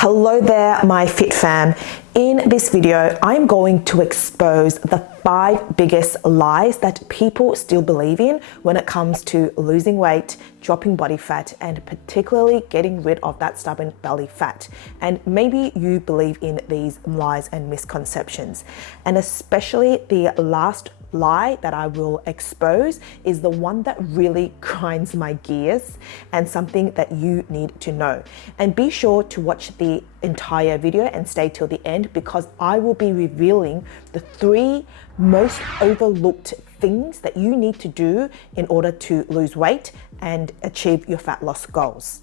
Hello there, my fit fam. In this video, I'm going to expose the 5 biggest lies that people still believe in when it comes to losing weight, dropping body fat, and particularly getting rid of that stubborn belly fat. And maybe you believe in these lies and misconceptions. And especially the last lie that I will expose is the one that really grinds my gears and something that you need to know. And be sure to watch the entire video and stay till the end, because I will be revealing the 3 most overlooked things that you need to do in order to lose weight and achieve your fat loss goals.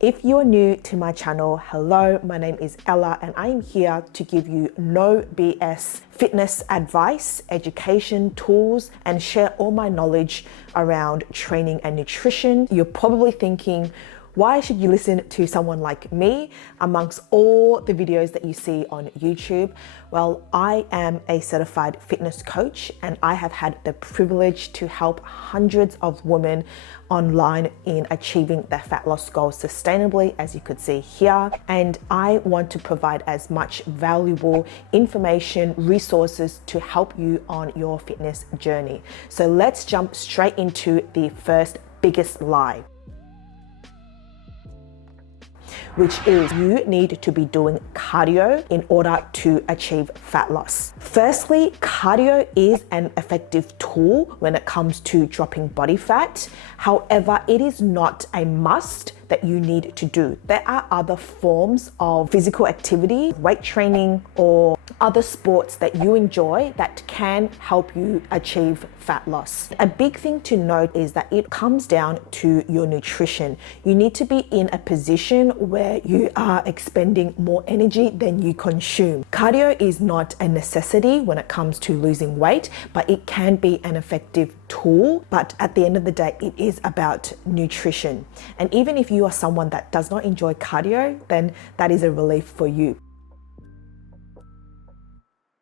If you're new to my channel, hello, my name is Ella and I am here to give you no BS fitness advice, education, tools, and share all my knowledge around training and nutrition. You're probably thinking, why should you listen to someone like me amongst all the videos that you see on YouTube? Well, I am a certified fitness coach and I have had the privilege to help hundreds of women online in achieving their fat loss goals sustainably, as you could see here. And I want to provide as much valuable information, resources to help you on your fitness journey. So let's jump straight into the first biggest lie, which is you need to be doing cardio in order to achieve fat loss. Firstly, cardio is an effective tool when it comes to dropping body fat. However, it is not a must that you need to do. There are other forms of physical activity, weight training, or other sports that you enjoy that can help you achieve fat loss. A big thing to note is that it comes down to your nutrition. You need to be in a position where you are expending more energy than you consume. Cardio is not a necessity when it comes to losing weight, but it can be an effective tool. But at the end of the day, it is about nutrition. And even if you are someone that does not enjoy cardio, then that is a relief for you.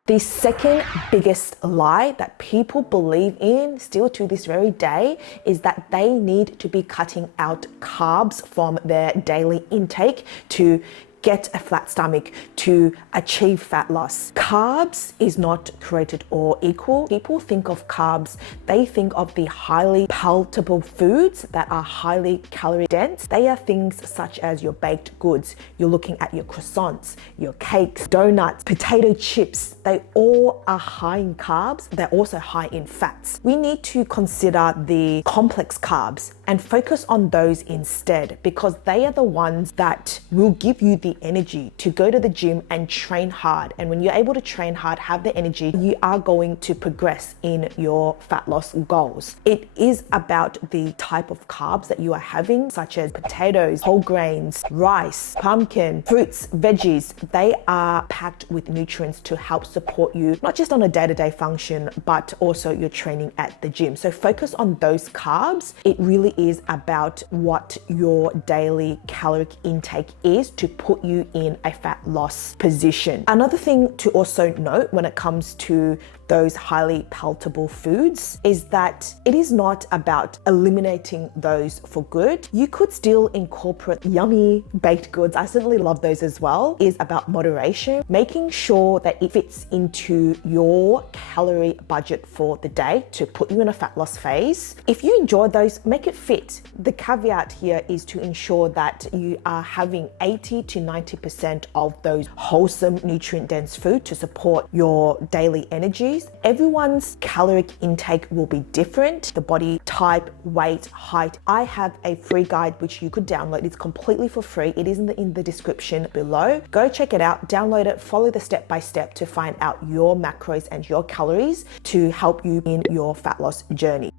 The second biggest lie that people believe in still to this very day is that they need to be cutting out carbs from their daily intake to get a flat stomach, to achieve fat loss. Carbs is not created or equal. People think of carbs, they think of the highly palatable foods that are highly calorie dense. They are things such as your baked goods. You're looking at your croissants, your cakes, donuts, potato chips. They all are high in carbs. They're also high in fats. We need to consider the complex carbs and focus on those instead, because they are the ones that will give you the energy to go to the gym and train hard. And when you're able to train hard, have the energy, you are going to progress in your fat loss goals. It is about the type of carbs that you are having, such as potatoes, whole grains, rice, pumpkin, fruits, veggies. They are packed with nutrients to help support you, not just on a day-to-day function, but also your training at the gym. So focus on those carbs. It really is about what your daily caloric intake is to put you in a fat loss position. Another thing to also note when it comes to those highly palatable foods is that it is not about eliminating those for good. You could still incorporate yummy baked goods. I certainly love those as well. It is about moderation, making sure that it fits into your calorie budget for the day to put you in a fat loss phase. If you enjoy those, make it fit. The caveat here is to ensure that you are having 80 to 90% of those wholesome, nutrient-dense food to support your daily energies. Everyone's caloric intake will be different, the body type, weight, height. I have a free guide which you could download. It's completely for free. It is in the description below. Go check it out, download it, follow the step-by-step to find out your macros and your calories to help you in your fat loss journey.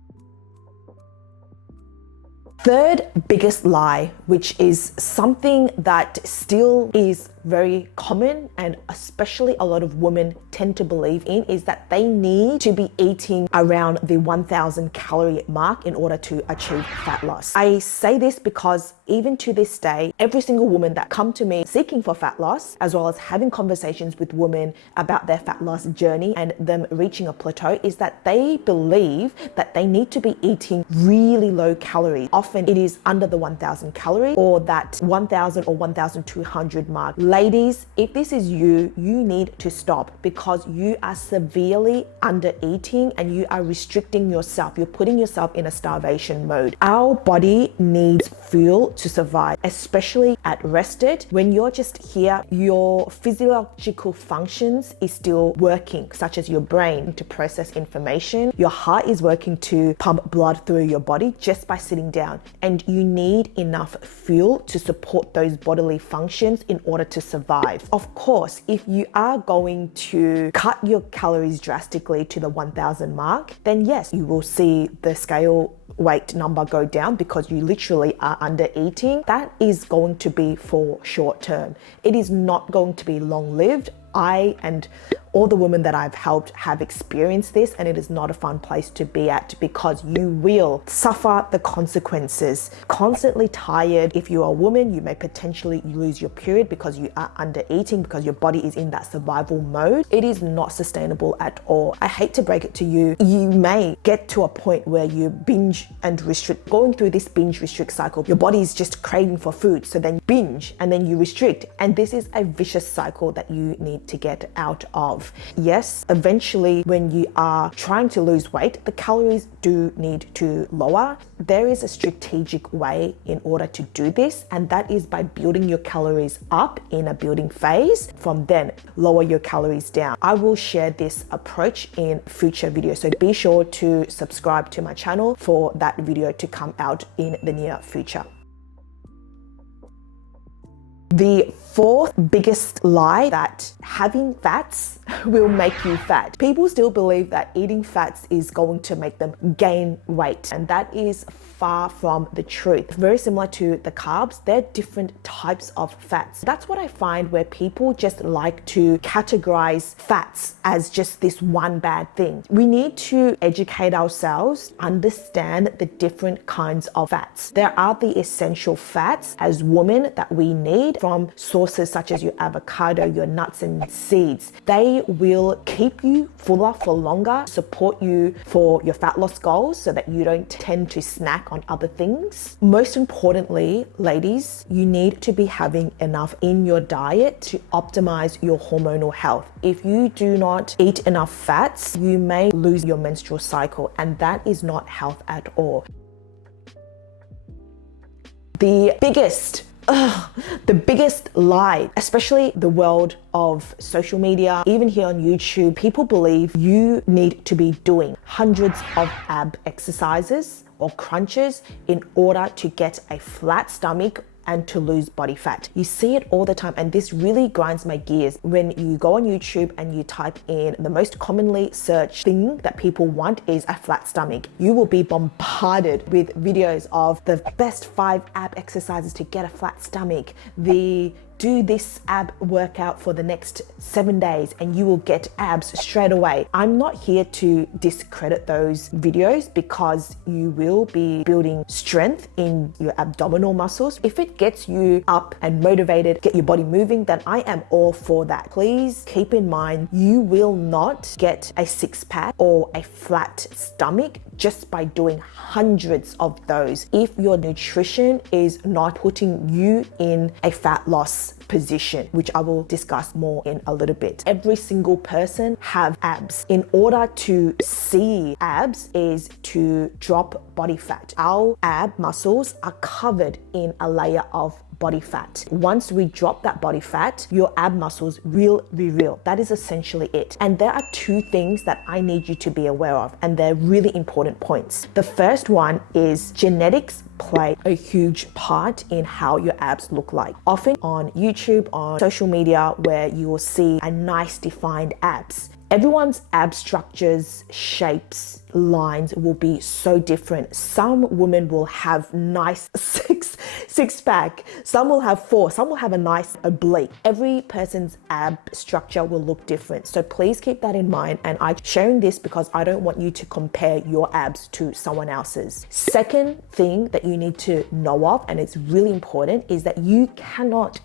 Third biggest lie, which is something that still is very common and especially a lot of women tend to believe in, is that they need to be eating around the 1,000 calorie mark in order to achieve fat loss. I say this because even to this day, every single woman that come to me seeking for fat loss, as well as having conversations with women about their fat loss journey and them reaching a plateau, is that they believe that they need to be eating really low calorie, often often it is under the 1,000 calories or that 1,000 or 1,200 mark. Ladies, if this is you, you need to stop because you are severely under eating and you are restricting yourself. You're putting yourself in a starvation mode. Our body needs fuel to survive, especially at rested. When you're just here, your physiological functions is still working, such as your brain to process information. Your heart is working to pump blood through your body just by sitting down. And you need enough fuel to support those bodily functions in order to survive. Of course, if you are going to cut your calories drastically to the 1,000 mark, then yes, you will see the scale weight number go down because you literally are under eating. That is going to be for short term. It is not going to be long lived. I and all the women that I've helped have experienced this, and it is not a fun place to be at because you will suffer the consequences. Constantly tired. If you're a woman, you may potentially lose your period because you are under eating, because your body is in that survival mode. It is not sustainable at all. I hate to break it to you. You may get to a point where you binge and restrict. Going through this binge restrict cycle, your body is just craving for food. So then you binge and then you restrict. And this is a vicious cycle that you need to get out of. Yes, eventually when you are trying to lose weight, the calories do need to lower. There is a strategic way in order to do this, and that is by building your calories up in a building phase. From then, lower your calories down. I will share this approach in future videos, so be sure to subscribe to my channel for that video to come out in the near future. The fourth biggest lie, that having fats will make you fat. People still believe that eating fats is going to make them gain weight, and that is far from the truth. Very similar to the carbs, they're different types of fats. That's what I find, where people just like to categorize fats as just this one bad thing. We need to educate ourselves, understand the different kinds of fats. There are the essential fats as women that we need from sources such as your avocado, your nuts and seeds. They will keep you fuller for longer, support you for your fat loss goals so that you don't tend to snack on other things. Most importantly, ladies, you need to be having enough in your diet to optimize your hormonal health. If you do not eat enough fats, you may lose your menstrual cycle, and that is not health at all. The biggest lie, especially the world of social media, even here on YouTube, people believe you need to be doing hundreds of ab exercises or crunches in order to get a flat stomach and to lose body fat. You see it all the time, and this really grinds my gears. When you go on YouTube and you type in the most commonly searched thing that people want is a flat stomach, you will be bombarded with videos of the best 5 ab exercises to get a flat stomach, do this ab workout for the next 7 days and you will get abs straight away. I'm not here to discredit those videos because you will be building strength in your abdominal muscles. If it gets you up and motivated, get your body moving, then I am all for that. Please keep in mind, you will not get a six-pack or a flat stomach just by doing hundreds of those if your nutrition is not putting you in a fat loss position, which I will discuss more in a little bit. Every single person have abs. In order to see abs is to drop body fat. Our ab muscles are covered in a layer of body fat. Once we drop that body fat, your ab muscles will reveal. That is essentially it. And there are 2 things that I need you to be aware of, and they're really important points. The first one is genetics play a huge part in how your abs look like. Often on YouTube, on social media, where you will see a nice defined abs, everyone's ab structures, shapes, lines will be so different. Some women will have nice six pack, some will have 4, some will have a nice oblique. Every person's ab structure will look different. So please keep that in mind, and I'm sharing this because I don't want you to compare your abs to someone else's. Second thing that you need to know of, and it's really important, is that you cannot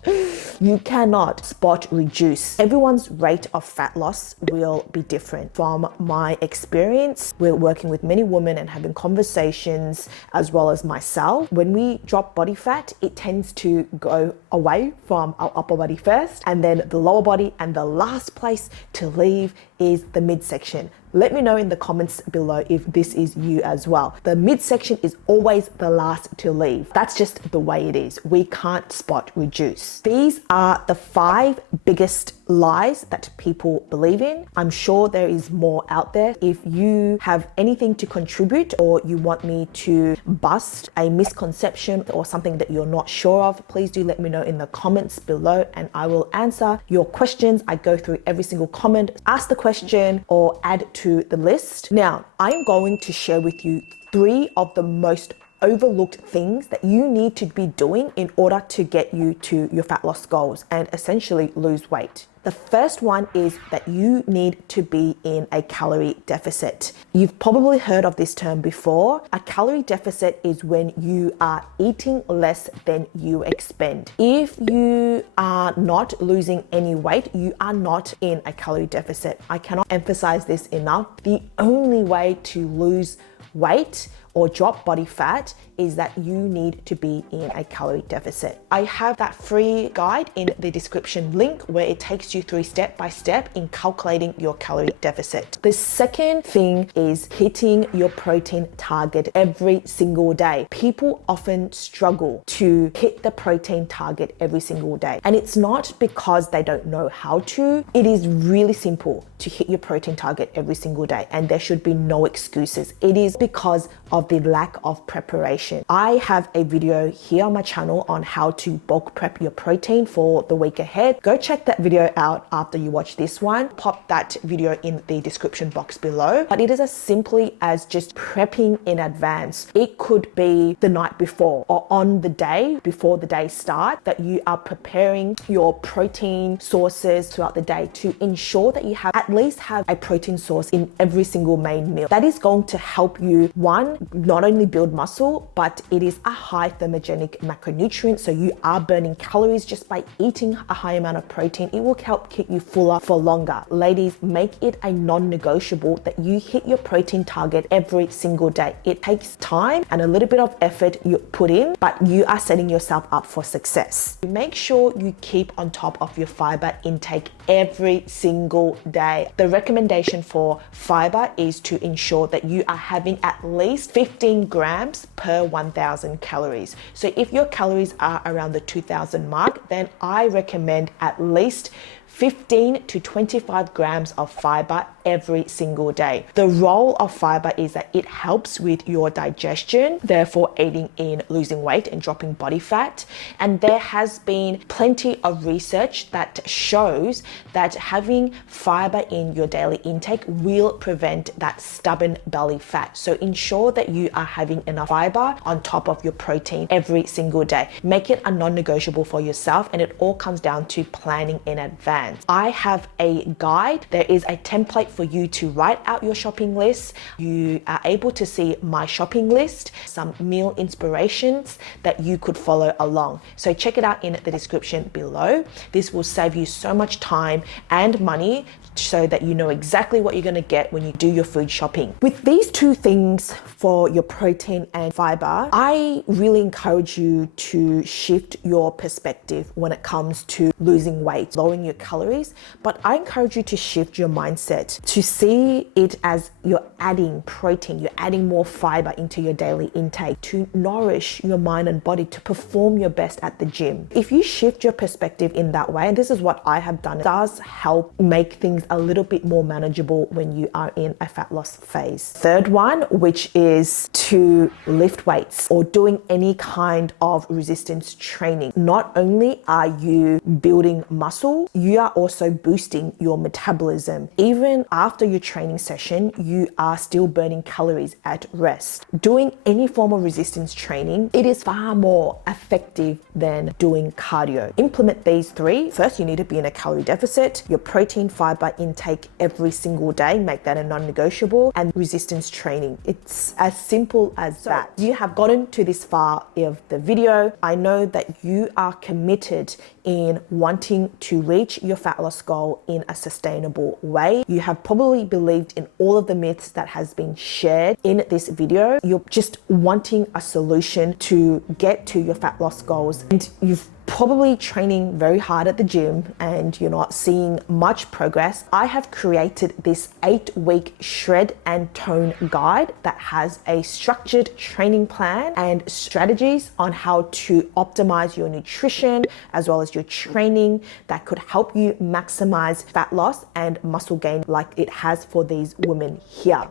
spot reduce. Everyone's rate of fat loss will be different. From my experience, working with many women and having conversations, as well as myself, when we drop body fat, it tends to go away from our upper body first, and then the lower body, and the last place to leave is the midsection. Let me know in the comments below if this is you as well. The midsection is always the last to leave. That's just the way it is. We can't spot reduce. These are the 5 biggest lies that people believe in. I'm sure there is more out there. If you have anything to contribute, or you want me to bust a misconception or something that you're not sure of, please do let me know in the comments below, and I will answer your questions. I go through every single comment, ask the question, or add to the list. Now, I am going to share with you 3 of the most overlooked things that you need to be doing in order to get you to your fat loss goals and essentially lose weight. The first one is that you need to be in a calorie deficit. You've probably heard of this term before. A calorie deficit is when you are eating less than you expend. If you are not losing any weight, you are not in a calorie deficit. I cannot emphasize this enough. The only way to lose weight or drop body fat is that you need to be in a calorie deficit. I have that free guide in the description link where it takes you through step by step in calculating your calorie deficit. The second thing is hitting your protein target every single day. People often struggle to hit the protein target every single day. And it's not because they don't know how to. It is really simple to hit your protein target every single day, and there should be no excuses. It is because of the lack of preparation. I have a video here on my channel on how to bulk prep your protein for the week ahead. Go check that video out after you watch this one. Pop that video in the description box below. But it is as simply as just prepping in advance. It could be the night before or on the day before the day starts that you are preparing your protein sources throughout the day to ensure that you have at least have a protein source in every single main meal. That is going to help you, one, not only build muscle, but it is a high thermogenic macronutrient. So you are burning calories just by eating a high amount of protein. It will help keep you fuller for longer. Ladies, make it a non-negotiable that you hit your protein target every single day. It takes time and a little bit of effort you put in, but you are setting yourself up for success. Make sure you keep on top of your fiber intake every single day. The recommendation for fiber is to ensure that you are having at least 15 grams per 1,000 calories. So if your calories are around the 2,000 mark, then I recommend at least 15 to 25 grams of fiber every single day. The role of fiber is that it helps with your digestion, therefore aiding in losing weight and dropping body fat. And there has been plenty of research that shows that having fiber in your daily intake will prevent that stubborn belly fat. So ensure that you are having enough fiber on top of your protein every single day. Make it a non-negotiable for yourself, and it all comes down to planning in advance. I have a guide. There is a template for you to write out your shopping list. You are able to see my shopping list, some meal inspirations that you could follow along. So check it out in the description below. This will save you so much time and money so that you know exactly what you're going to get when you do your food shopping. With these 2 things for your protein and fiber, I really encourage you to shift your perspective when it comes to losing weight, lowering your calories. But I encourage you to shift your mindset to see it as you're adding protein, you're adding more fiber into your daily intake to nourish your mind and body to perform your best at the gym. If you shift your perspective in that way, and this is what I have done, it does help make things a little bit more manageable when you are in a fat loss phase. Third one, which is to lift weights or doing any kind of resistance training. Not only are you building muscle, you are also boosting your metabolism. Even after your training session, you are still burning calories at rest. Doing any form of resistance training, it is far more effective than doing cardio. Implement these 3. First, you need to be in a calorie deficit, your protein, fiber intake every single day, make that a non-negotiable, and resistance training. It's as simple as that. You have gotten to this far of the video. I know that you are committed in wanting to reach your fat loss goal in a sustainable way. You have probably believed in all of the myths that has been shared in this video. You're just wanting a solution to get to your fat loss goals, and you've probably training very hard at the gym and you're not seeing much progress. I have created this 8-week shred and tone guide that has a structured training plan and strategies on how to optimize your nutrition as well as your training that could help you maximize fat loss and muscle gain like it has for these women here.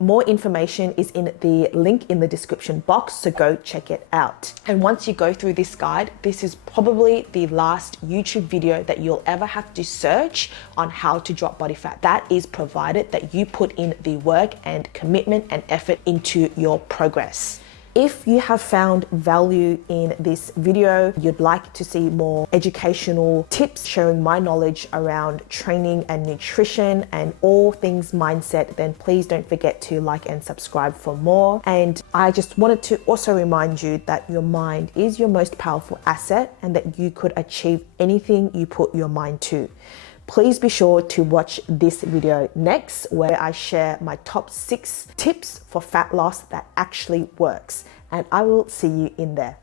More information is in the link in the description box, so go check it out. And once you go through this guide, this is probably the last YouTube video that you'll ever have to search on how to drop body fat. That is provided that you put in the work and commitment and effort into your progress. If you have found value in this video, you'd like to see more educational tips sharing my knowledge around training and nutrition and all things mindset, then please don't forget to like and subscribe for more. And I just wanted to also remind you that your mind is your most powerful asset and that you could achieve anything you put your mind to. Please be sure to watch this video next, where I share my top 6 tips for fat loss that actually works. And I will see you in there.